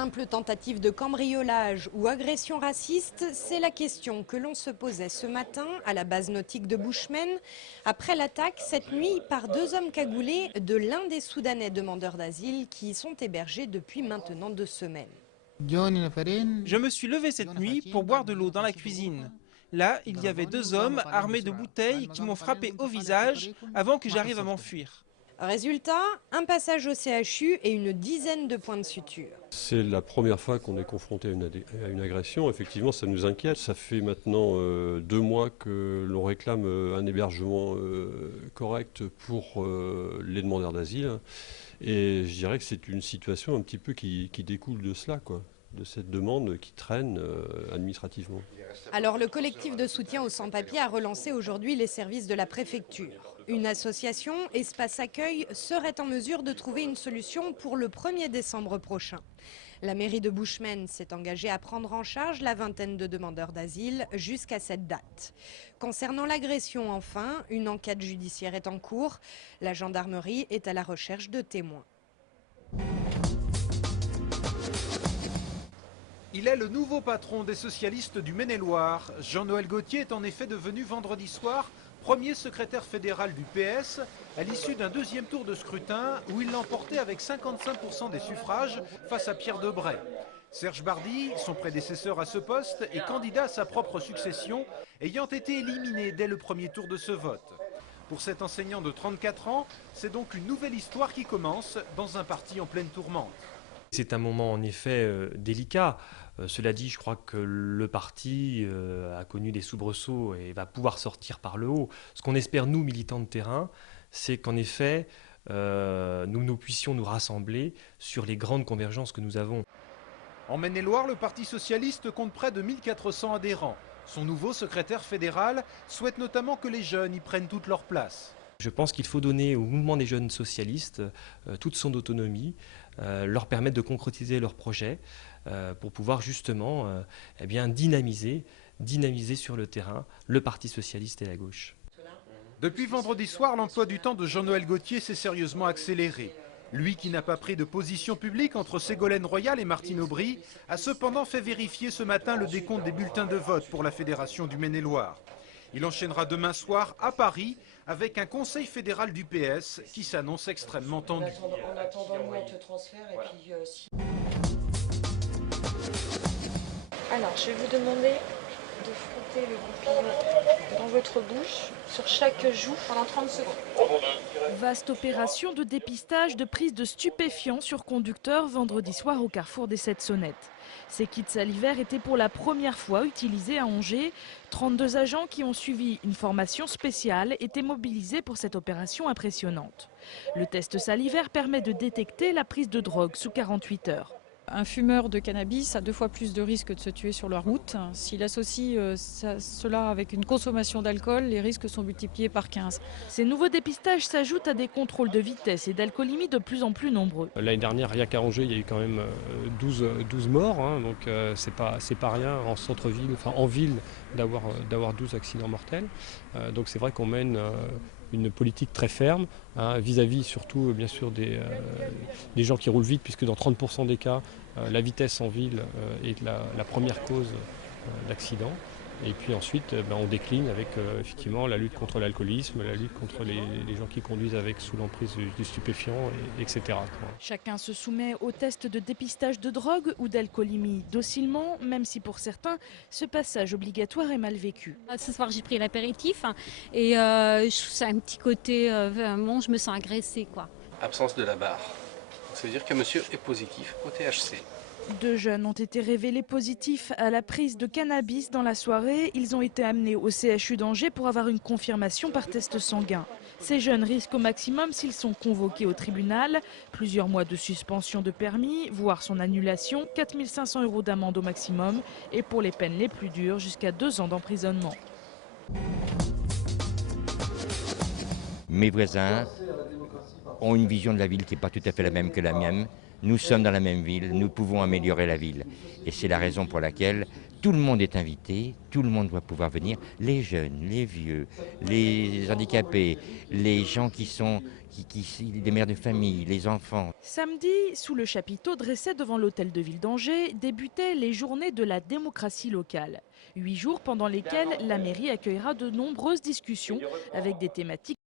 Simple tentative de cambriolage ou agression raciste, c'est la question que l'on se posait ce matin à la base nautique de Bushman, après l'attaque cette nuit par deux hommes cagoulés de l'un des Soudanais demandeurs d'asile qui y sont hébergés depuis maintenant 2 semaines. Je me suis levé cette nuit pour boire de l'eau dans la cuisine. Là, il y avait 2 hommes armés de bouteilles qui m'ont frappé au visage avant que j'arrive à m'enfuir. Résultat, un passage au CHU et une dizaine de points de suture. C'est la première fois qu'on est confronté à une agression. Effectivement, ça nous inquiète. Ça fait maintenant 2 mois que l'on réclame un hébergement correct pour les demandeurs d'asile. Et je dirais que c'est une situation un petit peu qui découle de cela, quoi, de cette demande qui traîne administrativement. Alors le collectif de soutien aux sans-papiers a relancé aujourd'hui les services de la préfecture. Une association, Espace Accueil, serait en mesure de trouver une solution pour le 1er décembre prochain. La mairie de Bushman s'est engagée à prendre en charge la vingtaine de demandeurs d'asile jusqu'à cette date. Concernant l'agression, enfin, une enquête judiciaire est en cours. La gendarmerie est à la recherche de témoins. Il est le nouveau patron des socialistes du Maine-et-Loire. Jean-Noël Gauthier est en effet devenu vendredi soir premier secrétaire fédéral du PS à l'issue d'un 2e tour de scrutin où il l'emportait avec 55% des suffrages face à Pierre Debray. Serge Bardy, son prédécesseur à ce poste, est candidat à sa propre succession, ayant été éliminé dès le premier tour de ce vote. Pour cet enseignant de 34 ans, c'est donc une nouvelle histoire qui commence dans un parti en pleine tourmente. C'est un moment en effet délicat. Cela dit, je crois que le parti a connu des soubresauts et va pouvoir sortir par le haut. Ce qu'on espère, nous, militants de terrain, c'est qu'en effet, nous puissions nous rassembler sur les grandes convergences que nous avons. En Maine-et-Loire, le Parti socialiste compte près de 1400 adhérents. Son nouveau secrétaire fédéral souhaite notamment que les jeunes y prennent toute leur place. Je pense qu'il faut donner au mouvement des jeunes socialistes toute son autonomie, leur permettre de concrétiser leurs projets pour pouvoir justement dynamiser sur le terrain le Parti socialiste et la gauche. Depuis vendredi soir, l'emploi du temps de Jean-Noël Gauthier s'est sérieusement accéléré. Lui qui n'a pas pris de position publique entre Ségolène Royal et Martine Aubry a cependant fait vérifier ce matin le décompte des bulletins de vote pour la Fédération du Maine-et-Loire. Il enchaînera demain soir à Paris avec un conseil fédéral du PS qui s'annonce extrêmement tendu. En attendant, nous, on te transfère et puis Alors, je vais vous demander de frotter le goupillon dans votre bouche, sur chaque joue, pendant 30 secondes. Vaste opération de dépistage de prise de stupéfiants sur conducteurs vendredi soir au carrefour des 7 Sonnettes. Ces kits salivaires étaient pour la première fois utilisés à Angers. 32 agents qui ont suivi une formation spéciale étaient mobilisés pour cette opération impressionnante. Le test salivaire permet de détecter la prise de drogue sous 48 heures. Un fumeur de cannabis a 2 fois plus de risques de se tuer sur la route. S'il associe cela avec une consommation d'alcool, les risques sont multipliés par 15. Ces nouveaux dépistages s'ajoutent à des contrôles de vitesse et d'alcoolémie de plus en plus nombreux. L'année dernière, rien qu'à Angers, il y a eu quand même 12 morts, hein, donc c'est pas rien en centre-ville, enfin en ville, d'avoir 12 accidents mortels. Donc c'est vrai qu'on mène une politique très ferme, hein, vis-à-vis surtout bien sûr des gens qui roulent vite, puisque dans 30% des cas, la vitesse en ville est la première cause d'accident. Et puis ensuite, on décline avec effectivement la lutte contre l'alcoolisme, la lutte contre les gens qui conduisent sous l'emprise du stupéfiant, etc. Chacun se soumet au test de dépistage de drogue ou d'alcoolémie docilement, même si pour certains, ce passage obligatoire est mal vécu. Ce soir, j'ai pris l'apéritif et ça a un petit côté, je me sens agressée, quoi. Absence de la barre. Ça veut dire que monsieur est positif au THC. 2 jeunes ont été révélés positifs à la prise de cannabis dans la soirée. Ils ont été amenés au CHU d'Angers pour avoir une confirmation par test sanguin. Ces jeunes risquent au maximum, s'ils sont convoqués au tribunal, plusieurs mois de suspension de permis, voire son annulation, 4 500 € d'amende au maximum et pour les peines les plus dures, jusqu'à 2 ans d'emprisonnement. Mes voisins ont une vision de la ville qui n'est pas tout à fait la même que la mienne. Nous sommes dans la même ville, nous pouvons améliorer la ville. Et c'est la raison pour laquelle tout le monde est invité, tout le monde doit pouvoir venir, les jeunes, les vieux, les handicapés, les gens qui sont des mères de famille, les enfants. Samedi, sous le chapiteau dressé devant l'hôtel de ville d'Angers, débutaient les journées de la démocratie locale. 8 jours pendant lesquels la mairie accueillera de nombreuses discussions avec des thématiques